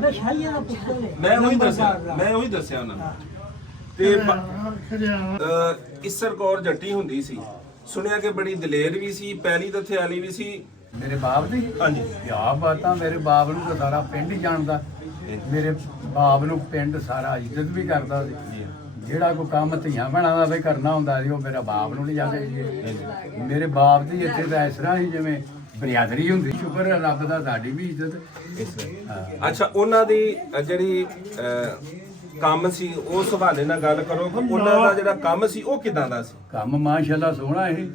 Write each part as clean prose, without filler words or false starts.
ਬਾਬੇ ਸ਼ਾਹੀਆਂ ਦਾ ਪੁੱਤਰ ਹੈ। ਮੈਂ ਉਹੀ ਦੱਸਿਆ ਉਹਨਾਂ ਨੂੰ। ਤੇ ਇਸਰ ਕੌਰ ਜੱਟੀ ਹੁੰਦੀ ਸੀ, ਸੁਣਿਆ ਕਿ ਬੜੀ ਦਲੇਰ ਵੀ ਸੀ, ਪਹਿਲੀ ਤੱਥੇ ਵਾਲੀ ਵੀ ਸੀ। ਮੇਰੇ ਬਾਪ ਦੀ ਹਾਂਜੀ ਕਿਆ ਬਾਤਾਂ, ਮੇਰੇ ਬਾਪ ਨੂੰ ਤਾਂ ਸਾਰਾ ਪਿੰਡ ਹੀ ਜਾਣਦਾ। ਮੇਰੇ ਬਾਪ ਨੂੰ ਪਿੰਡ ਸਾਰਾ ਇੱਜ਼ਤ ਵੀ ਕਰਦਾ ਸੀ। ਜਿਹੜਾ ਕੋਈ ਕੰਮ ਧੀਆਂ ਭੈਣਾਂ ਦਾ ਵੀ ਕਰਨਾ ਹੁੰਦਾ ਸੀ ਉਹ ਮੇਰਾ ਬਾਪ ਨੂੰ ਨਹੀਂ ਜਾਂਦੇ ਸੀ। ਮੇਰੇ ਬਾਪ ਦੀ ਇੱਥੇ ਤਾਂ ਇਸ ਤਰ੍ਹਾਂ ਹੀ ਜਿਵੇਂ ਬਰਿਆਦਰੀ ਹੁੰਦੀ। ਸ਼ੁਕਰ ਹੈ ਰੱਬ ਦਾ, ਸਾਡੀ ਵੀ ਇੱਜ਼ਤ। ਅੱਛਾ, ਉਹਨਾਂ ਦੀ ਜਿਹੜੀ ਕੰਮ ਸੀ ਉਸ ਹਵਾਲੇ ਨਾਲ ਗੱਲ ਕਰੋ ਕਿ ਉਹਨਾਂ ਦਾ ਜਿਹੜਾ ਕੰਮ ਸੀ ਉਹ ਕਿਦਾਂ ਦਾ ਸੀ? ਕੰਮ ਮਾਸ਼ਾਅੱਲਾ ਸੋਹਣਾ ਇਹ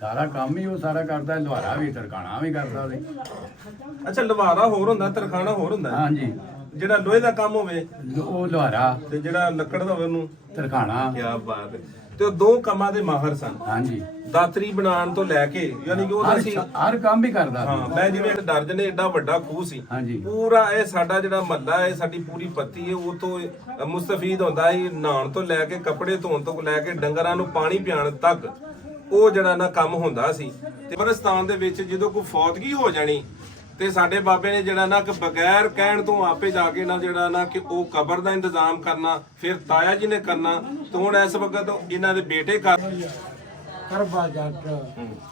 ਸਾਰਾ ਕੰਮ ਹੀ ਉਹ ਸਾਰਾ ਕਰਦਾ। ਲੁਹਾਰਾ ਵੀ ਤਰਖਾਣਾ ਵੀ ਕਰਦਾ ਸੀ। ਅੱਛਾ, ਲਵਾਰਾ ਹੋਰ ਹੁੰਦਾ, ਤਰਖਾਣਾ ਹੋਰ ਹੁੰਦਾ। ਹਾਂਜੀ, ਜਿਹੜਾ ਲੋਹੇ ਦਾ ਕੰਮ ਹੋਵੇ ਉਹ ਲੁਹਾਰਾ ਤੇ ਜਿਹੜਾ ਲੱਕੜ ਦਾ ਹੋਵੇ ਉਹਨੂੰ ਤਰਖਾਣਾ। ਕੀ ਬਾਤ ਹੈ। ਤੇ ਉਹ ਦੋ ਕੰਮਾਂ ਦੇ ਮਾਹਰ ਸਨ। ਹਾਂਜੀ, ਦਾਤਰੀ ਬਣਾਉਣ ਤੋਂ ਲੈ ਕੇ, ਯਾਨੀ ਕਿ ਉਹਦਾ ਸੀ ਹਰ ਕੰਮ ਹੀ ਕਰਦਾ। ਹਾਂ, ਮੈਂ ਜਿਵੇਂ ਦਰਜ ਨੇ ਏਡਾ ਵੱਡਾ ਖੂਹ ਸੀ, ਹਾਂਜੀ, ਪੂਰਾ ਇਹ ਸਾਡਾ ਜਿਹੜਾ ਮਹੱਲਾ ਹੈ, ਸਾਡੀ ਪੂਰੀ ਪੱਤੀ ਹੈ, ਉਹ ਤੋਂ ਮੁਸਤਫੀਦ ਹੁੰਦਾ ਸੀ। ਨਹਾਉਣ ਤੋਂ ਲੈ ਕੇ ਕੱਪੜੇ ਧੋਣ ਤੋਂ ਲੈ ਕੇ ਡੰਗਰਾਂ ਨੂੰ ਪਾਣੀ ਪਿਆਉਣ ਤੱਕ ਉਹ ਜਿਹੜਾ ਨਾ ਕੰਮ ਹੁੰਦਾ ਸੀ। ਤੇ ਕਬਰਸਤਾਨ ਦੇ ਵਿੱਚ ਜਦੋਂ ਕੋਈ ਫੌਤਗੀ ਹੋ ਜਾਣੀ ਤੇ ਸਾਡੇ ਬਾਬੇ ਨੇ ਜਿਹੜਾ ਨਾ ਕਿ ਬਗੈਰ ਕਹਿਣ ਤੋਂ ਆਪੇ ਜਾ ਕੇ ਨਾ ਜਿਹੜਾ ਨਾ ਕਿ ਉਹ ਕਬਰ ਦਾ ਇੰਤਜ਼ਾਮ ਕਰਨਾ, ਫਿਰ ਤਾਇਆ ਜੀ ਨੇ ਕਰਨਾ। ਤੇ ਹੁਣ ਇਸ ਵਕਤ ਇਹਨਾਂ ਦੇ ਬੇਟੇ ਕਰਬਾ ਜੱਟ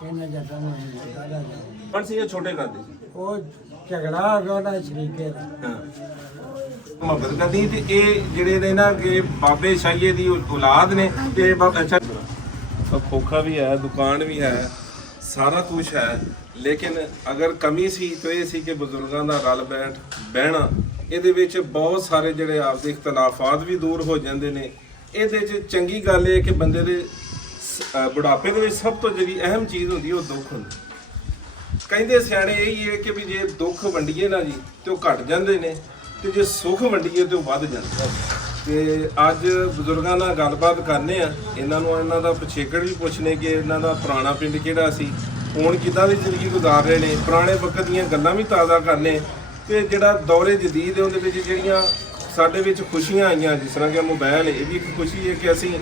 ਇਹਨਾਂ ਜੱਟਾਂ ਨੂੰ ਦਾਦਾ ਕੌਣ ਸੀ ਇਹ ਛੋਟੇ ਕਰਦੇ ਸੀ? ਉਹ ਝਗੜਾ ਉਹਦਾ ਸ਼ਰੀਕੇ ਦਾ। ਹਾਂ, ਮੁਹੱਬਤ ਕਰਦੀ। ਤੇ ਇਹ ਜਿਹੜੇ ਨੇ ਨਾ ਕਿ ਬਾਬੇ ਸ਼ਾਹੀਏ ਦੀ ਔਲਾਦ ਨੇ। ਤੇ ਅੱਛਾ, ਖੋਖਾ ਵੀ ਹੈ, ਦੁਕਾਨ ਵੀ ਹੈ, ਸਾਰਾ ਕੁਝ ਹੈ। ਲੇਕਿਨ ਅਗਰ ਕਮੀ ਸੀ ਤਾਂ ਇਹ ਸੀ ਕਿ ਬਜ਼ੁਰਗਾਂ ਦਾ ਰਲ ਬਹਿਣਾ, ਇਹਦੇ ਵਿੱਚ ਬਹੁਤ ਸਾਰੇ ਜਿਹੜੇ ਆਪਦੇ ਇਖਤਲਾਫਾਤ ਵੀ ਦੂਰ ਹੋ ਜਾਂਦੇ ਨੇ। ਇਹਦੇ 'ਚ ਚੰਗੀ ਗੱਲ ਇਹ ਕਿ ਬੰਦੇ ਦੇ ਬੁਢਾਪੇ ਦੇ ਵਿੱਚ ਸਭ ਤੋਂ ਜਿਹੜੀ ਅਹਿਮ ਚੀਜ਼ ਹੁੰਦੀ ਉਹ ਦੁੱਖ ਹੁੰਦੀ। ਕਹਿੰਦੇ ਸਿਆਣੇ ਇਹੀ ਹੈ ਕਿ ਵੀ ਜੇ ਦੁੱਖ ਵੰਡੀਏ ਨਾ ਜੀ ਤੇ ਉਹ ਘਟ ਜਾਂਦੇ ਨੇ, ਤੇ ਜੇ ਸੁੱਖ ਵੰਡੀਏ ਤੇ ਉਹ ਵੱਧ ਜਾਂਦੇ। ਤੇ ਅੱਜ ਬਜ਼ੁਰਗਾਂ ਨਾਲ ਗੱਲਬਾਤ ਕਰਨੇ ਆ, ਇਹਨਾਂ ਨੂੰ ਇਹਨਾਂ ਦਾ ਪਿਛੇਕੜ ਵੀ ਪੁੱਛਣੇ ਕਿ ਇਹਨਾਂ ਦਾ ਪੁਰਾਣਾ ਪਿੰਡ ਕਿਹੜਾ ਸੀ, ਹੁਣ ਕਿੱਦਾਂ ਦੀ ਜ਼ਿੰਦਗੀ ਗੁਜ਼ਾਰ ਰਹੇ ਨੇ, ਪੁਰਾਣੇ ਵਕਤ ਦੀਆਂ ਗੱਲਾਂ ਵੀ ਤਾਜ਼ਾ ਕਰਨੇ। ਤੇ ਜਿਹੜਾ ਦੌਰੇ ਜਦੀਦ ਹੈ ਉਹਦੇ ਵਿੱਚ ਜਿਹੜੀਆਂ ਸਾਡੇ ਵਿੱਚ ਖੁਸ਼ੀਆਂ ਆਈਆਂ, ਜਿਸ ਤਰ੍ਹਾਂ ਕਿ ਮੋਬਾਈਲ, ਇਹ ਵੀ ਇੱਕ ਖੁਸ਼ੀ ਹੈ ਕਿ ਅਸੀਂ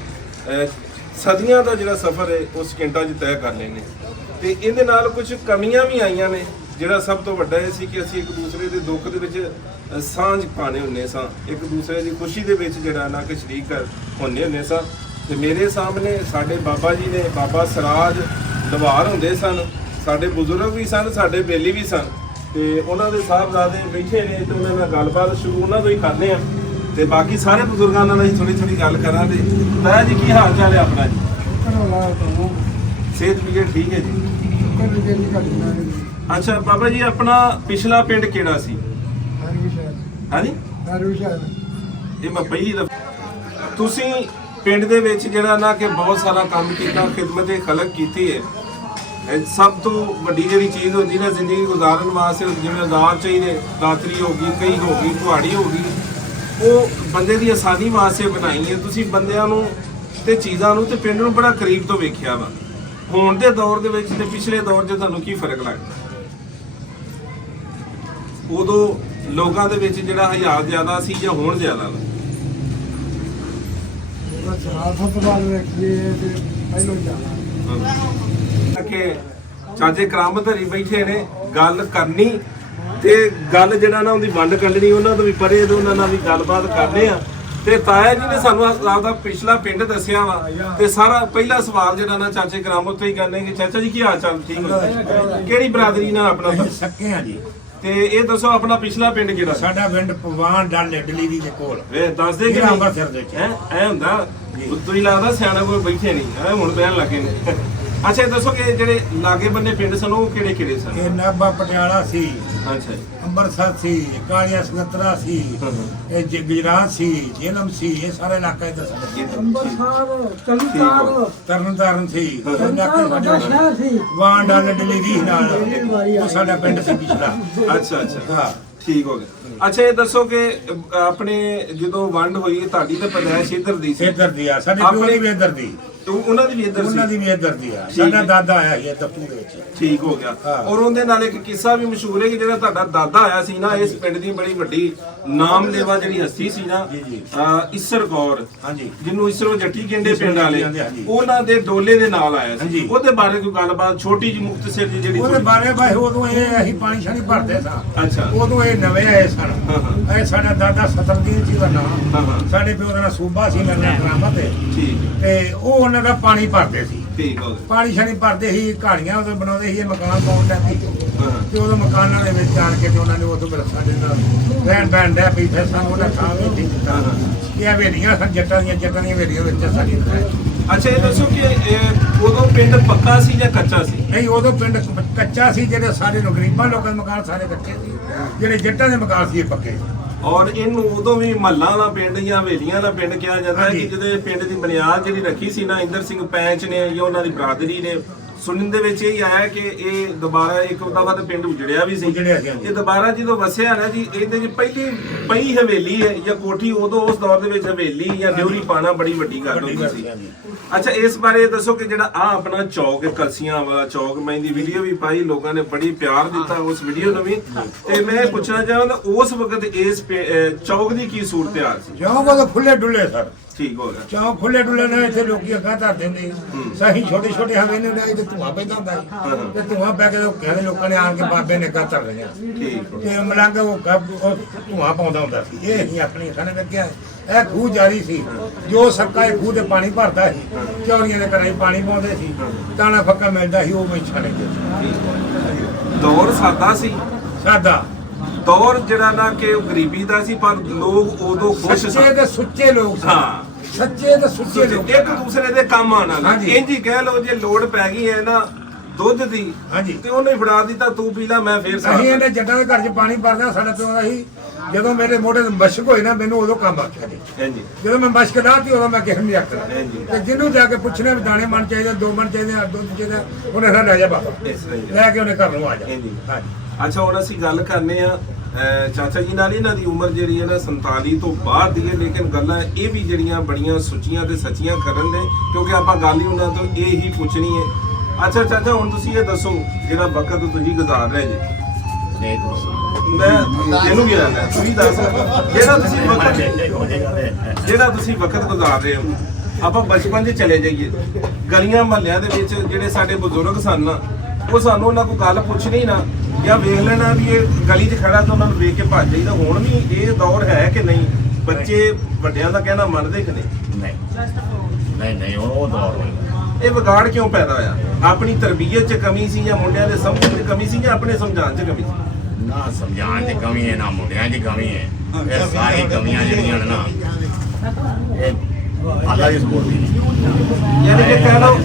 ਸਦੀਆਂ ਦਾ ਜਿਹੜਾ ਸਫ਼ਰ ਹੈ ਉਹ ਸਕਿੰਟਾਂ 'ਚ ਤੈਅ ਕਰ ਲੈਂਦੇ। ਤੇ ਇਹਦੇ ਨਾਲ ਕੁਝ ਕਮੀਆਂ ਵੀ ਆਈਆਂ ਨੇ। ਜਿਹੜਾ ਸਭ ਤੋਂ ਵੱਡਾ ਇਹ ਸੀ ਕਿ ਅਸੀਂ ਇੱਕ ਦੂਸਰੇ ਦੇ ਦੁੱਖ ਦੇ ਵਿੱਚ ਸਾਂਝ ਪਾਣੇ ਹੁੰਦੇ ਸਾਂ, ਇੱਕ ਦੂਸਰੇ ਦੀ ਖੁਸ਼ੀ ਦੇ ਵਿੱਚ ਜਿਹੜਾ ਨਾ ਕਿ ਸ਼ਰੀਕ ਹੁੰਦੇ ਹੁੰਦੇ ਸਾਂ। ਤੇ ਮੇਰੇ ਸਾਹਮਣੇ ਸਾਡੇ ਬਾਬਾ ਜੀ ਨੇ, ਬਾਬਾ ਸਰਾਜ ਲਵਾਰ ਹੁੰਦੇ ਸਨ, ਸਾਡੇ ਬਜ਼ੁਰਗ ਵੀ ਸਨ, ਸਾਡੇ ਬੇਲੀ ਵੀ ਸਨ। ਤੇ ਉਹਨਾਂ ਦੇ ਸਾਹਿਬਜ਼ਾਦੇ ਬੈਠੇ ਨੇ ਤੇ ਉਹਨਾਂ ਨਾਲ ਗੱਲਬਾਤ ਸ਼ੁਰੂ ਉਹਨਾਂ ਤੋਂ ਹੀ ਕਰਨੇ ਆ। ਤੇ ਬਾਕੀ ਸਾਰੇ ਬਜ਼ੁਰਗਾਂ ਨਾਲ ਅਸੀਂ ਥੋੜੀ ਥੋੜੀ ਗੱਲ ਕਰਾਂਗੇ। ਤਾਇਆ ਜੀ, ਕੀ ਹਾਲ ਚਾਲ ਹੈ ਆਪਣਾ ਜੀ? ਸਿਹਤ ਵੀ ਠੀਕ ਹੈ ਜੀ? ਅੱਛਾ ਬਾਬਾ ਜੀ, ਆਪਣਾ ਪਿਛਲਾ ਪਿੰਡ ਕਿਹੜਾ ਸੀ? ਹਾਂਜੀ, ਇਹ ਮੈਂ ਪਹਿਲੀ ਦਫਾ। ਤੁਸੀਂ ਪਿੰਡ ਦੇ ਵਿੱਚ ਜਿਹੜਾ ਨਾ ਕਿ ਬਹੁਤ ਸਾਰਾ ਕੰਮ ਕੀਤਾ, ਖਿਦਮਤ ਖਲਕ ਕੀਤੀ ਹੈ। ਸਭ ਤੋਂ ਵੱਡੀ ਜਿਹੜੀ ਚੀਜ਼ ਹੁੰਦੀ ਨਾ ਜ਼ਿੰਦਗੀ ਗੁਜ਼ਾਰਨ ਵਾਸਤੇ, ਜਿਵੇਂ ਔਜ਼ਾਰ ਚਾਹੀਦੇ, ਦਾਤਰੀ ਹੋ ਗਈ, ਕਈ ਹੋ ਗਈ, ਕੁਹਾੜੀ ਹੋ ਗਈ, ਉਹ ਬੰਦੇ ਦੀ ਆਸਾਨੀ ਵਾਸਤੇ ਬਣਾਈ ਹੈ। ਤੁਸੀਂ ਬੰਦਿਆਂ ਨੂੰ ਤੇ ਚੀਜ਼ਾਂ ਨੂੰ ਤੇ ਪਿੰਡ ਨੂੰ ਬੜਾ ਕਰੀਬ ਤੋਂ ਵੇਖਿਆ ਵਾ। ਹੁਣ ਦੇ ਦੌਰ ਦੇ ਵਿੱਚ ਤੇ ਪਿਛਲੇ ਦੌਰ 'ਚ ਤੁਹਾਨੂੰ ਕੀ ਫਰਕ ਲੱਗਦਾ? ਉਦੋਂ ਲੋਕਾਂ ਦੇ ਵਿੱਚ ਜਿਹੜਾ ਹਯਾ ਜ਼ਿਆਦਾ ਸੀ ਜਾਂ ਹੁਣ ਜ਼ਿਆਦਾ ਵਾ? ਕਿ ਚਾਚੇ ਕਰਾਮਤ ਹਰੀ ਬੈਠੇ ਨੇ, ਗੱਲ ਕਰਨੀ ਤੇ ਗੱਲ ਜਿਹੜਾ ਨਾ ਉਹਦੀ ਵੰਡ ਕੱਢਣੀ, ਉਹਨਾਂ ਤੋਂ ਵੀ ਪਰੇ ਤੇ ਉਹਨਾਂ ਨਾਲ ਵੀ ਗੱਲਬਾਤ ਕਰਦੇ ਆ। ਤੇ ਤਾਇਆ ਜੀ ਨੇ ਸਾਨੂੰ ਆਪਦਾ ਪਿਛਲਾ ਪਿੰਡ ਦੱਸਿਆ ਵਾ। ਤੇ ਸਾਰਾ ਪਹਿਲਾ ਸਵਾਲ ਜਿਹੜਾ ਨਾ ਚਾਚੇ ਕਰਾਮਤ ਤੋਂ ਹੀ ਕਰਨੇ ਕਿ ਚਾਚਾ ਜੀ ਕੀ ਹਾਲ ਚਾਲ? ਠੀਕ ਹੋ? ਕਿਹੜੀ ਬਰਾਦਰੀ ਨਾਲ ਆਪਣਾ? ਸੱਕੇ ਆ ਜੀ। ਤੇ ਇਹ ਦੱਸੋ ਆਪਣਾ ਪਿਛਲਾ ਪਿੰਡ ਕਿਹੜਾ? ਸਾਡਾ ਪਿੰਡ ਪਵਾਨ ਡੱਲ ਡਲੀਰੀ ਦੇ ਕੋਲ। ਵੇ ਦੱਸ ਦੇ ਕਿ ਅੰਮ੍ਰਿਤਸਰ ਦੇ ਵਿੱਚ ਐ ਹੁੰਦਾ ਤੁਸੀਂ ਲੱਗਦਾ ਸਿਆਣਾ ਕੋਈ ਬੈਠੇ ਨਹੀਂ ਐ ਹੁਣ ਬਹਿਣ ਲੱਗੇ ਨੇ। ਅੱਛਾ, ਇਹ ਦੱਸੋ ਕਿ ਜਿਹੜੇ ਲਾਗੇ ਬੰਨੇ ਪਿੰਡ ਸਨ ਉਹ ਕਿਹੜੇ ਕਿਹੜੇ ਸਨ? ਇਹ ਨਾਭਾ ਪਟਿਆਲਾ ਸੀ, ਅੱਛਾ ਜੀ, ਅੰਮ੍ਰਿਤਸਰ ਸੀ, ਕਾਲੀਆ ਸਕੱਤਰਾ ਸੀ, ਇਹ ਗੁਜਰਾਤ ਸੀ, ਜੇਲਮ ਸੀ, ਇਹ ਸਾਰੇ ਇਲਾਕਾ ਇਹਦਾ ਤਰਨਤਾਰਨ ਸੀ, ਵਾਂ ਡੱਲ ਡਲੀਰੀ ਨਾਲ ਉਹ ਸਾਡਾ ਪਿੰਡ ਸੀ ਪਿਛਲਾ। ਅੱਛਾ ਅੱਛਾ, ਹਾਂ ਠੀਕ ਹੋ ਗਿਆ। ਅੱਛਾ, ਇਹ ਦੱਸੋ ਕਿ ਆਪਣੇ ਜਦੋਂ ਵੰਡ ਹੋਈ ਤੁਹਾਡੀ ਤਾਂ ਪੈਦਾਇਸ਼ ਇੱਧਰ ਦੀ ਸੀ? ਇੱਧਰ ਦੀ ਆ, ਸਾਡੇ ਪਿਓ ਦੀ ਵੀ ਇੱਧਰ ਦੀ, ਉਹਨਾਂ ਦੀ ਵੀ ਇੱਧਰ ਸੀ? ਉਹਨਾਂ ਦੀ ਵੀ ਇੱਧਰ ਦੀ ਆ। ਸਾਡਾ ਦਾਦਾ ਆਇਆ ਸੀ ਇੱਧਰ ਪੂਰੇ ਵਿੱਚ। ਠੀਕ ਹੋ ਗਿਆ। ਔਰ ਉਹਦੇ ਨਾਲ ਇੱਕ ਕਿੱਸਾ ਵੀ ਮਸ਼ਹੂਰ ਹੈ ਕਿ ਜਿਹੜਾ ਤੁਹਾਡਾ ਦਾਦਾ ਆਇਆ ਸੀ ਨਾ, ਇਸ ਪਿੰਡ ਦੀ ਬੜੀ ਵੱਡੀ ਨਾਮਲੇਵਾ ਜਿਹੜੀ ਹਸਤੀ ਸੀ ਨਾ, ਇਸਰ ਕੌਰ, ਹਾਂਜੀ, ਜਿਹਨੂੰ ਇਸਰੋ ਜੱਟੀ ਕਹਿੰਦੇ ਪਿੰਡ ਵਾਲੇ, ਉਹਨਾਂ ਦੇ ਡੋਲੇ ਦੇ ਨਾਲ ਆਇਆ ਸੀ। ਉਹਦੇ ਬਾਰੇ ਕੋਈ ਗੱਲਬਾਤ ਛੋਟੀ ਜਿਹੀ ਮੁਖਤਸਰ ਜੀ ਜਿਹੜੀ? ਉਹਦੇ ਬਾਰੇ ਭਾਈ ਉਦੋਂ ਇਹ ਅਸੀਂ ਪਾਣੀ ਛਾਣੀ ਭਰਦੇ ਸਾਂ। ਅੱਛਾ, ਉਦੋਂ ਇਹ ਨਵੇਂ ਆਏ ਸਨ। ਇਹ ਸਾਡਾ ਦਾਦਾ ਸਤਰਦੀਨ ਸੀ ਦਾ ਨਾਮ, ਸਾਡੇ ਪਿਓ ਦਾ ਨਾਂ ਸੂਬਾ ਸੀ ਲੰਨਾ ਕਰਾਮਤ ਠੀਕ ਤੇ ਉਹ ਉਹਨਾਂ ਦਾ ਪਾਣੀ ਭਰਦੇ ਸੀ। ਠੀਕ ਹੋ ਗਿਆ। ਪਾਣੀ ਛਾਣੀ ਭਰਦੇ ਸੀ, ਕਹਾਣੀਆਂ ਉਦੋਂ ਬਣਾਉਂਦੇ ਸੀ, ਇਹ ਮਕਾਨ ਪਾਉਣ ਲੱਗੇ ਤੇ ਉਦੋਂ ਮਕਾਨਾਂ ਦੇ ਵਿੱਚ ਆਣ ਕੇ ਤੇ ਉਹਨਾਂ ਨੇ ਉਦੋਂ ਫਿਰ ਸਾਡੇ ਨਾਲ ਰਹਿਣ ਬਹਿਣ ਡਿਆ ਪਈ। ਫਿਰ ਸਾਨੂੰ ਉਹਨਾਂ ਕੰਮ ਨਹੀਂ ਦਿੱਤਾ ਕਿ ਇਹ ਹਵੇਲੀਆਂ ਸਨ, ਜੱਟਾਂ ਦੀਆਂ ਹਵੇਲੀਆਂ ਵਿੱਚ ਸਾਡੀ ਅੱਛਾ ਇਹ ਦੱਸੋ ਕਿ ਉਦੋਂ ਪਿੰਡ ਪੱਕਾ ਸੀ ਜਾਂ ਕੱਚਾ ਸੀ? ਨਹੀਂ, ਉਦੋਂ ਪਿੰਡ ਕੱਚਾ ਸੀ। ਜਿਹੜੇ ਸਾਰੇ ਨੂੰ ਗਰੀਬਾਂ ਲੋਕਾਂ ਦੇ ਮਕਾਨ ਸਾਰੇ ਕੱਚੇ ਸੀ, ਜਿਹੜੇ ਜੱਟਾਂ ਦੇ ਮਕਾਨ ਸੀ ਇਹ ਪੱਕੇ। ਔਰ ਇਹਨੂੰ ਉਦੋਂ ਵੀ ਮਹੱਲਾ ਵਾਲਾ ਪਿੰਡ ਜਾਂ ਹਵੇਲੀਆਂ ਦਾ ਪਿੰਡ ਕਿਹਾ ਜਾਂਦਾ ਹੈ ਕਿ ਜਿਹਦੇ ਪਿੰਡ ਦੀ ਬੁਨਿਆਦ ਜਿਹੜੀ ਰੱਖੀ ਸੀ ਨਾ ਇੰਦਰ ਸਿੰਘ ਪੈਂਚ ਨੇ ਜਾਂ ਉਹਨਾਂ ਦੀ ਬਰਾਦਰੀ ਨੇ। ਸੁਣਨ ਦੇ ਵਿੱਚ ਇਹ ਆਇਆ ਕਿ ਇਹ ਦੁਬਾਰਾ ਇੱਕ ਦਫਾ ਤਾਂ ਪਿੰਡ ਉਜੜਿਆ ਵੀ ਸੀ। ਇਹ ਦੁਬਾਰਾ ਜਦੋਂ ਵਸਿਆ ਨਾ ਜੀ, ਇਹਦੇ ਚ ਪਹਿਲੀ ਪਈ ਹਵੇਲੀ ਹੈ ਜਾਂ ਕੋਠੀ, ਉਦੋਂ ਉਸ ਦੌਰ ਦੇ ਵਿੱਚ ਹਵੇਲੀ ਜਾਂ ਡਿਊਰੀ ਪਾਣਾ ਬੜੀ ਵੱਡੀ ਗੱਲ ਹੁੰਦੀ ਸੀ। ਅੱਛਾ ਇਸ ਬਾਰੇ ਦੱਸੋ ਕਿ ਜਿਹੜਾ ਆ ਆਪਣਾ ਚੌਕ ਕਲਸੀਆਂ ਵਾਲਾ ਚੌਕ, ਮੈਂ ਇਹਦੀ ਵੀਡੀਓ ਵੀ ਪਾਈ, ਲੋਕਾਂ ਨੇ ਬੜੀ ਪਿਆਰ ਦਿੱਤਾ ਉਸ ਵੀਡੀਓ ਨੂੰ ਵੀ। ਤੇ ਮੈਂ ਪੁੱਛਣਾ ਚਾਹਾਂਗਾ ਉਸ ਵਕਤ ਇਸ ਚੌਕ ਦੀ ਕੀ ਸੂਰਤ ਹਾਲ ਸੀ? ਚੌਕ ਉਹਦੇ ਖੁੱਲੇ ਡੁੱਲੇ ਸਰ। ਠੀਕ ਹੋ ਗਿਆ। ਚੌਕ ਖੁੱਲੇ ਡੁੱਲੇ ਨੇ, ਇੱਥੇ ਲੋਕੀ ਅੱਖਾਂ ਧਰ ਦਿੰਦੇ ਸਹੀ, ਛੋਟੇ ਛੋਟੇ ਹਵੇਲੀ ਨੇ ਤੇ ਧੂਆ ਪੈਂਦਾ ਹੁੰਦਾ ਸੀ ਤੇ ਧੂਆ ਪੈ ਕੇ ਕਹਿੰਦੇ ਲੋਕਾਂ ਨੇ ਆਣ ਕੇ ਬਾਬੇ ਨੇ ਘਰ ਧਰ ਲਿਆ ਤੇ ਮਲੰਗ ਉਹ ਧੂਆ ਪਾਉਂਦਾ ਹੁੰਦਾ ਸੀ। ਇਹ ਨਹੀਂ ਆਪਣੀ ਅੱਖਾਂ ਨੇ ਵੇਖਿਆ। ਇਹ ਖੂਹ ਜਾਰੀ ਸੀ, ਜੋ ਸੱਕਾ ਇਹ ਖੂਹ ਤੇ ਪਾਣੀ ਭਰਦਾ ਸੀ, ਚੌਰੀਆਂ ਦੇ ਘਰਾਂ 'ਚ ਪਾਣੀ ਪਾਉਂਦੇ ਸੀ, ਦਾਣਾ ਫੱਕਾ ਮਿਲਦਾ ਸੀ, ਉਹ ਮੈਂ ਛਾਣੇ ਦੌਰ ਸਾਦਾ ਸੀ, ਸਾਦਾ ਦੌਰ ਜਿਹੜਾ ਨਾ ਕਿ ਉਹ ਗਰੀਬੀ ਦਾ ਸੀ, ਪਰ ਲੋਕ ਉਦੋਂ ਖੁਸ਼ ਸੱਚੇ ਤੇ ਸੁੱਚੇ ਲੋਕ ਸਨ। ਹਾਂ, ਸੱਚੇ ਤੇ ਸੁੱਚੇ ਲੋਕ ਇੱਕ ਦੂਸਰੇ ਦੇ ਕੰਮ ਆਉਣ ਵਾਲਾ। ਹਾਂਜੀ। ਇੰਝ ਹੀ ਕਹਿ ਲਓ, ਜੇ ਲੋੜ ਪੈ ਗਈ ਹੈ ਨਾ ਦੁੱਧ ਦੀ ਹਾਂਜੀ ਤੇ ਉਹਨੇ ਫੜਾ ਦਿੱਤਾ, ਤੂੰ ਪੀ ਲੈ ਮੈਂ ਫੇਰ ਅਸੀਂ ਇਹਨੇ ਜੱਟਾਂ ਦੇ ਘਰ 'ਚ ਪਾਣੀ ਭਰਦਾ, ਸਾਡਾ ਪਿਓ ਦਾ ਸੀ। ਜਦੋਂ ਮੇਰੇ ਮੋਢੇ ਤੇ ਮਸ਼ਕ ਹੋਈ ਨਾ, ਮੈਨੂੰ ਉਦੋਂ ਕੰਮ ਆਖਿਆ ਜੀ। ਹਾਂਜੀ ਜਦੋਂ ਮੈਂ ਮਸ਼ਕ ਲਾਤੀ ਉਦੋਂ ਮੈਂ ਕਿਸੇ ਨੂੰ ਨਹੀਂ ਆਖਦਾ ਹਾਂਜੀ। ਤੇ ਜਿਹਨੂੰ ਜਾ ਕੇ ਪੁੱਛਣਾ ਵੀ ਦਾਣੇ ਮਣ ਚਾਹੀਦੇ, 2 ਮਣ ਚਾਹੀਦੇ, ਦੁੱਧ ਚਾਹੀਦਾ, ਉਹਨੇ ਨਾ ਲੈ ਜਾ ਬਾਬਾ, ਇਸ ਤਰ੍ਹਾਂ ਹੀ। ਲੈ ਕੇ ਉਹਨੇ ਘਰ ਨੂੰ ਆ ਜਾ। ਹਾਂਜੀ। ਹਾਂਜੀ ਅੱਛਾ ਹੁਣ ਅਸੀਂ ਗੱਲ ਕਰਨੇ ਆ ਚਾਚਾ ਜੀ ਨਾਲ। ਇਹਨਾਂ ਦੀ ਉਮਰ ਜਿਹੜੀ ਹੈ ਨਾ 47 ਤੋਂ ਬਾਅਦ ਦੀ ਹੈ, ਲੇਕਿਨ ਗੱਲਾਂ ਇਹ ਵੀ ਜਿਹੜੀਆਂ ਬੜੀਆਂ ਸੁੱਚੀਆਂ ਤੇ ਸੱਚੀਆਂ ਕਰਨ ਦੇ, ਕਿਉਂਕਿ ਆਪਾਂ ਗੱਲ ਹੀ ਉਹਨਾਂ ਤੋਂ ਇਹ ਹੀ ਪੁੱਛਣੀ ਹੈ। ਅੱਛਾ ਚਾਚਾ ਹੁਣ ਤੁਸੀਂ ਇਹ ਦੱਸੋ, ਜਿਹੜਾ ਵਕਤ ਤੁਸੀਂ ਗੁਜ਼ਾਰ ਰਹੇ ਜੀ, ਮੈਂ ਇਹਨੂੰ ਵੀ ਰਹਿਣਾ ਤੁਸੀਂ ਦੱਸ, ਜਿਹੜਾ ਤੁਸੀਂ ਵਕਤ ਗੁਜ਼ਾਰ ਰਹੇ ਹੋ, ਆਪਾਂ ਬਚਪਨ 'ਚ ਚਲੇ ਜਾਈਏ, ਗਲੀਆਂ ਮਹੱਲਿਆਂ ਦੇ ਵਿੱਚ ਜਿਹੜੇ ਸਾਡੇ ਬਜ਼ੁਰਗ ਸਨ ਨਾ, ਉਹ ਸਾਨੂੰ ਉਹਨਾਂ ਕੋਲ ਗੱਲ ਪੁੱਛਣੀ ਨਾ ਜਾਂ ਵੇਖ ਲੈਣਾ ਵੀ ਇਹ ਗਲੀ 'ਚ ਖੜਾ ਤਾਂ ਉਹਨਾਂ ਨੂੰ ਵੇਖ ਕੇ ਭੱਜ ਜਾਈਦਾ। ਹੁਣ ਵੀ ਇਹ ਦੌਰ ਹੈ ਕਿ ਨਹੀਂ? ਬੱਚੇ ਵੱਡਿਆਂ ਦਾ ਕਹਿਣਾ ਮੰਨਦੇ ਕਿ ਨਹੀਂ? ਨਹੀਂ ਉਹ ਦੌਰ ਹੋਈ। ਇਹ ਵਿਗਾੜ ਕਿਉਂ ਪੈਦਾ ਹੋਇਆ? ਆਪਣੀ ਤਰਬੀਅਤ 'ਚ ਕਮੀ ਸੀ ਜਾਂ ਮੁੰਡਿਆਂ ਦੇ ਸਮਝਣ 'ਚ ਕਮੀ ਸੀ ਜਾਂ ਆਪਣੇ ਸਮਝਾਉਣ 'ਚ ਕਮੀ ਸੀ? ਨਾ ਸਮਝਾਉਣ 'ਚ ਕਮੀ ਹੈ, ਨਾ ਮੁੰਡਿਆਂ 'ਚ ਕਮੀ ਹੈ। ਇਹ ਸਾਰੀ ਕਮੀਆਂ ਜਿਹੜੀਆਂ ਨੇ ਨਾ, ਇਹ ਅੱਲਾ ਦੀ ਸਪੋਰਟ ਦੀ ਯਾਨੀ ਕਿ ਕਹਿ ਲਓ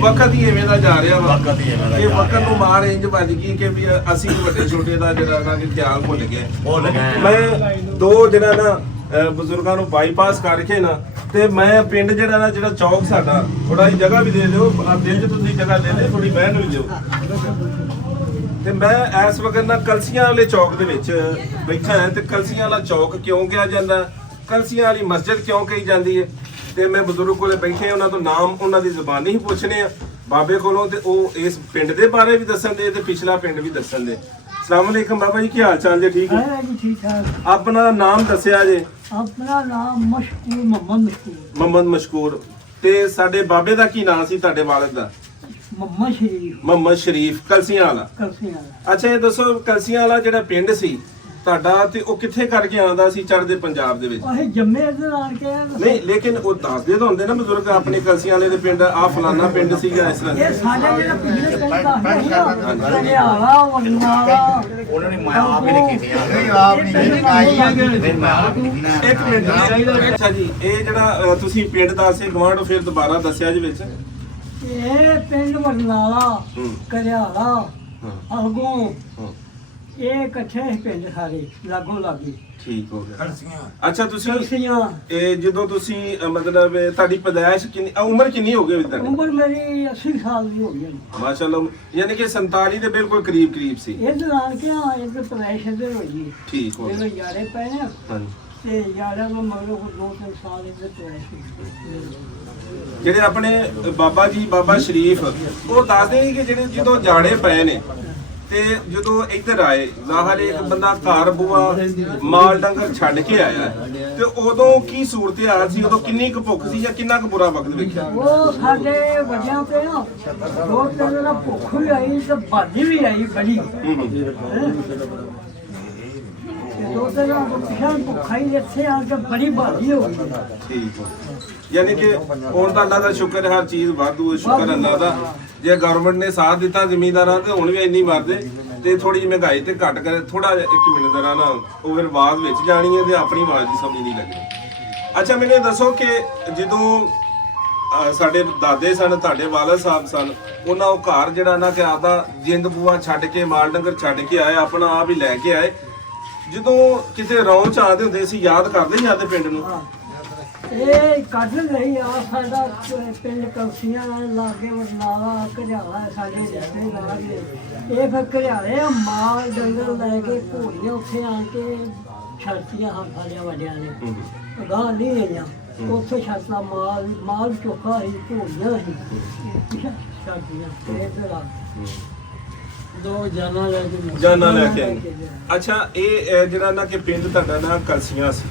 ਵਕਤ ਹੀ ਐਵੇਂ ਦਾ ਜਾ ਰਿਹਾ ਵਾ। ਵਕਤ ਹੀ ਐਵੇਂ ਦਾ ਇਹ ਜਾ ਵਕਤ ਰਿਹਾ। ਨੂੰ ਮਾਰ ਇੰਜ ਵੱਜ ਗਈ ਕਿ ਵੀ ਅਸੀਂ ਵੱਡੇ ਛੋਟੇ ਦਾ ਜਿਹੜਾ ਨਾ ਕਿ ਖਿਆਲ ਭੁੱਲ ਗਏ। ਭੁੱਲ ਗਏ। ਮੈਂ 2 ਦਿਨਾਂ ਨਾ ਬਜ਼ੁਰਗਾਂ ਨੂੰ ਬਾਈਪਾਸ ਕਰਕੇ ਨਾ, ਤੇ ਮੈਂ ਪਿੰਡ ਜਿਹੜਾ ਚੌਕ ਸਾਡਾ, ਥੋੜਾ ਜਿਹੀ ਜਗ੍ਹਾ ਵੀ ਦੇ ਦਿਓ, ਦਿਨ 'ਚ ਤੁਸੀਂ ਜਗ੍ਹਾ ਦੇ ਦਿਓ, ਥੋੜੀ ਬਹਿਣ ਵੀ ਦਿਓ। ਤੇ ਮੈਂ ਇਸ ਵਕਤ ਨਾ ਕਲਸੀਆਂ ਵਾਲੇ ਚੌਕ ਦੇ ਵਿੱਚ ਬੈਠਾ ਹਾਂ। ਤੇ ਕਲਸੀਆਂ ਵਾਲਾ ਚੌਕ ਕਿਉਂ ਕਿਹਾ ਜਾਂਦਾ, ਕਲਸੀਆਂ ਵਾਲੀ ਮਸਜਿਦ ਕਿਉਂ ਕਹੀ ਜਾਂਦੀ ਹੈ? ਤੇ ਮੈਂ ਬਜ਼ੁਰਗ ਕੋਲੇ ਬੈਠੇ, ਉਹਨਾਂ ਤੋਂ ਨਾਮ ਉਹਨਾਂ ਦੀ ਜ਼ੁਬਾਨੀ ਹੀ ਪੁੱਛਣੇ ਆ ਬਾਬੇ ਕੋਲੋਂ, ਤੇ ਉਹ ਇਸ ਪਿੰਡ ਦੇ ਬਾਰੇ ਵੀ ਦੱਸਣ ਦੇ ਤੇ ਪਿਛਲਾ ਪਿੰਡ ਵੀ ਦੱਸਣ ਦੇ। ਅਸਲਾਮ ਅਲੈਕਮ ਬਾਬਾ ਜੀ, ਕੀ ਹਾਲ ਚਾਲ ਜੀ? ਠੀਕ ਹੈ ਜੀ, ਠੀਕ ਠਾਕ। ਆਪਣਾ ਨਾਮ ਦੱਸਿਆ ਜੇ? ਆਪਣਾ ਨਾਮ ਮੁਹੰਮਦ ਮਸ਼ਕੂਰ। ਤੇ ਸਾਡੇ ਬਾਬੇ ਦਾ ਕੀ ਨਾਮ ਸੀ, ਤੁਹਾਡੇ ਵਾਲਿਦ ਦਾ? ਮੁਹੰਮਦ ਸ਼ਰੀਫ ਕਲਸੀਆਂ ਵਾਲਾ। ਅੱਛਾ ਇਹ ਦੱਸੋ, ਕਲਸੀਆਂ ਵਾਲਾ ਜਿਹੜਾ ਪਿੰਡ ਸੀ ਤੁਹਾਡਾ, ਤੇ ਉਹ ਕਿੱਥੇ ਕਰਕੇ ਆਉਂਦਾ ਸੀ ਚੜ੍ਹਦੇ ਪੰਜਾਬ ਦੇ ਵਿੱਚ? ਨਹੀਂ ਲੇਕਿਨ ਉਹ ਦੱਸਦੇ ਤਾਂ ਹੁੰਦੇ ਨਾ ਬਜ਼ੁਰਗ ਆਪਣੇ ਕਲਸੀਆਂ ਵਾਲੇ ਦੇ ਪਿੰਡ, ਆ ਫਲਾਨਾ ਪਿੰਡ ਸੀਗਾ ਇਸ ਤਰ੍ਹਾਂ। ਉਹਨਾਂ ਨੇ ਮੈਂ ਆਪ ਹੀ ਨਹੀਂ ਕੀਤੀ। ਇੱਕ ਮਿੰਟ। ਅੱਛਾ ਜੀ, ਇਹ ਜਿਹੜਾ ਤੁਸੀਂ ਪਿੰਡ ਦੱਸੇ ਗਵਾਂਢ, ਫਿਰ ਦੁਬਾਰਾ ਦੱਸਿਆ ਜੀ ਵਿੱਚ। ਇਹ ਪਿੰਡ ਵਰਨਾਲਾ, ਕਰਿਆਲਾ, ਅਲਗੋਂ, ਇਹ ਇਕੱਠੇ ਪਿੰਡ ਸਾਰੇ ਲਾਗੋ ਲਾਗੇ। ਠੀਕ ਹੋ ਗਿਆ। ਅੱਛਾ ਤੁਸੀਂ ਕਲਸੀਆਂ। ਇਹ ਜਦੋਂ ਤੁਸੀਂ ਮਤਲਬ ਤੁਹਾਡੀ ਪੈਦਾਇਸ਼ ਕਿੰਨੀ, ਉਮਰ ਕਿੰਨੀ ਹੋ ਗਈ ਅभी तक? ਉਮਰ ਮੇਰੀ 80 ਸਾਲ ਦੀ ਹੋ ਗਈ ਹੈ। ਮਾਸ਼ਾਅੱਲਾ, ਯਾਨੀ ਕਿ 47 ਦੇ ਬਿਲਕੁਲ ਕਰੀਬ ਸੀ। ਇਹ ਦੌਰਾਨ ਕਿਹਾ ਇੱਕ ਪੈਦਾਇਸ਼ ਇੱਧਰ ਹੋਈ। ਠੀਕ ਹੋ ਜਦੋਂ ਗਿਆ। ਯਾਰੇ ਪਏ ਨੇ ਹਾਂਜੀ। ਤੇ ਯਾਰਾਂ ਤੋਂ ਮਗਰੋਂ 2-3 ਸਾਲ ਇੱਧਰ ਪੈਦਾਇਸ਼। ਜਿਹੜੇ ਆਪਣੇ ਬਾਬਾ ਜੀ, ਬਾਬਾ ਸ਼ਰੀਫ, ਉਹ ਦੱਸਦੇ ਨੇ ਕਿ ਜਿਹੜੇ ਜਦੋਂ ਜਾੜੇ ਪਏ ਨੇ ਤੇ ਜਦੋਂ ਇੱਧਰ ਆਏ, ਜ਼ਾਹਰ ਇੱਕ ਬੰਦਾ ਘਰ ਬੂਆ ਮਾਲ ਡੰਗਰ ਛੱਡ ਕੇ ਆਇਆ, ਤੇ ਉਦੋਂ ਕੀ ਸੂਰਤ ਹਾਲ ਸੀ? ਉਦੋਂ ਕਿੰਨੀ ਕੁ ਭੁੱਖ ਸੀ ਜਾਂ ਕਿੰਨਾ ਕੁ ਬੁਰਾ ਵਕਤ ਵੇਖਿਆ? ਉਹ ਸਾਡੇ ਵੱਡਿਆਂ ਤੇ ਨਾ 2-3 ਦਿਨ ਭੁੱਖ ਵੀ ਆਈ ਤੇ ਬਾਦੀ ਵੀ ਆਈ ਬੜੀ। ਦੋ ਤਿੰਨ ਰਾਤ ਪਿਛਾਂ ਭੁੱਖਾ ਹੀ ਇੱਥੇ ਆ ਕੇ ਬੜੀ ਬਾਦੀ ਹੋ ਗਈ। ਠੀਕ ਹੈ। ਯਾਨੀ ਕਿ ਹੁਣ ਤਾਂ ਅੱਲਾ ਦਾ ਸ਼ੁਕਰ ਹੈ, ਹਰ ਚੀਜ਼ ਵਾਧੂ ਹੈ, ਸ਼ੁਕਰ ਅੱਲਾ ਦਾ। ਜੇ ਗਵਰਨਮੈਂਟ ਨੇ ਸਾਥ ਦਿੱਤਾ ਜ਼ਿਮੀਂਦਾਰਾਂ ਤੇ ਹੁਣ ਵੀ ਇੰਨੀ ਮਰਦੇ ਤੇ ਥੋੜੀ ਜਿਹੀ ਮਹਿੰਗਾਈ ਤੇ ਘੱਟ ਕਰੇ, ਥੋੜਾ ਜਿਹਾ 1 ਮਿੰਟ ਦਾ ਨਾ ਉਹ ਫਿਰ ਆਵਾਜ਼ ਵਿੱਚ ਜਾਣੀ ਹੈ ਤੇ ਆਪਣੀ ਆਵਾਜ਼ ਦੀ ਸਮਝ ਨਹੀਂ ਲੱਗਣੀ। ਅੱਛਾ ਮੈਨੂੰ ਇਹ ਦੱਸੋ ਕਿ ਜਦੋਂ ਸਾਡੇ ਦਾਦੇ ਸਨ, ਤੁਹਾਡੇ ਵਾਲਦ ਸਾਹਿਬ ਸਨ, ਉਹਨਾਂ ਉਹ ਘਰ ਜਿਹੜਾ ਨਾ ਕਿ ਆਪਦਾ ਜਿੰਦ ਬੂਆ ਛੱਡ ਕੇ, ਮਾਲ ਡੰਗਰ ਛੱਡ ਕੇ ਆਏ, ਆਪਣਾ ਆਪ ਹੀ ਲੈ ਕੇ ਆਏ। ਜਦੋਂ ਕਿਤੇ ਰੌਂ ਚ ਆਉਂਦੇ ਹੁੰਦੇ ਸੀ, ਯਾਦ ਕਰਦੇ ਸੀ ਆਦੇ ਪਿੰਡ ਨੂੰ? ਇਹ ਕੱਢ ਲਈ ਆ ਸਾਡਾ ਪਿੰਡ ਕਲਸੀਆਂ ਲਾਗੇ ਵਰਨਾਲਾ ਘਰਿਆਲਾ ਸਾਡੇ ਰਿਸ਼ਤੇ ਲਾਗੇ। ਇਹ ਫਿਰ ਘਰਿਆਲੇ ਮਾਲ ਡੰਗਰ ਲੈ ਕੇ ਘੋੜੀਆਂ ਉੱਥੇ ਆਣ ਕੇ ਛੜਤੀਆਂ ਸਾਡਿਆਂ ਵੱਡਿਆਂ ਨੇ ਗਾਂ ਨਹੀਂ ਆਈਆਂ। ਉੱਥੇ ਛੜਤਾ ਮਾਲ ਚੋਖਾ ਸੀ, ਘੋੜੀਆਂ ਸੀ ਛੜਤੀਆਂ। ਇੱਧਰ ਆ ਦੋ ਜਾਨਾਂ ਲੈ ਕੇ ਆਏ। ਅੱਛਾ ਇਹ ਜਿਹੜਾ ਨਾ ਕਿ ਪਿੰਡ ਤੁਹਾਡਾ ਨਾ ਕਲਸੀਆਂ ਸੀ,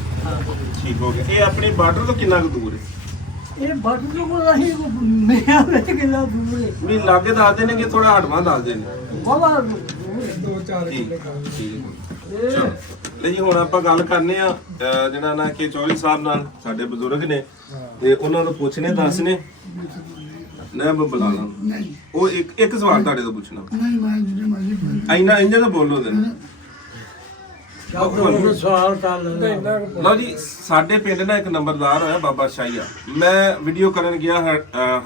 ਠੀਕ ਹੋ ਗਿਆ। ਇਹ ਆਪਣੇ ਬਾਰਡਰ ਤੋਂ ਕਿੰਨਾ ਕੁ ਦੂਰ ਹੈ? ਇਹ ਬੱਟ ਤੋਂ ਕੋਲ ਅਸੀਂ ਮੇਰਾ ਕਿੰਨਾ ਦੂਰ ਹੈ? ਵੀ ਲਾਗੇ ਦੱਸਦੇ ਨੇ ਕਿ ਥੋੜਾ ਹਟਵਾ ਦੱਸਦੇ ਨੇ? ਬਾਬਾ ਠੀਕ ਚਲੋ ਲੈ ਜੀ, ਹੁਣ ਆਪਾਂ ਗੱਲ ਕਰਨੇ ਆ ਜਿਹੜਾ ਨਾ ਕਿ ਚੌਧਰੀ ਸਾਹਿਬ ਨਾਲ, ਸਾਡੇ ਬਜ਼ੁਰਗ ਨੇ ਤੇ ਉਹਨਾਂ ਨੂੰ ਪੁੱਛਨੇ ਦੱਸਨੇ ਨਾ ਬੁਲਾ ਲਾਂ। ਉਹ ਇੱਕ ਸਵਾਲ ਤੁਹਾਡੇ ਤੋਂ ਪੁੱਛਣਾ। ਨਹੀਂ ਮੈਂ ਜਿਹੜੇ ਮਰਜ਼ੀ ਕੋਈ ਇੰਨਾ ਇੰਜ ਤਾਂ ਬੋਲੋ ਦੇ। ਸਵਾਲ ਕਰ ਲੈਂਦਾ। ਲਓ ਜੀ, ਸਾਡੇ ਪਿੰਡ ਨਾ ਇੱਕ ਨੰਬਰਦਾਰ ਹੋਇਆ ਬਾਬਾ ਸ਼ਾਹੀਆ। ਮੈਂ ਵੀਡੀਓ ਕਰਨ ਗਿਆ,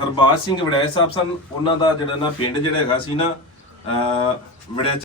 ਹਰਬਾਜ ਸਿੰਘ ਵੜੈਚ ਸਾਹਿਬ ਸਨ, ਉਹਨਾਂ ਦਾ ਜਿਹੜਾ ਨਾ ਪਿੰਡ ਜਿਹੜਾ ਹੈਗਾ ਸੀ ਨਾ ਵੜੈਚ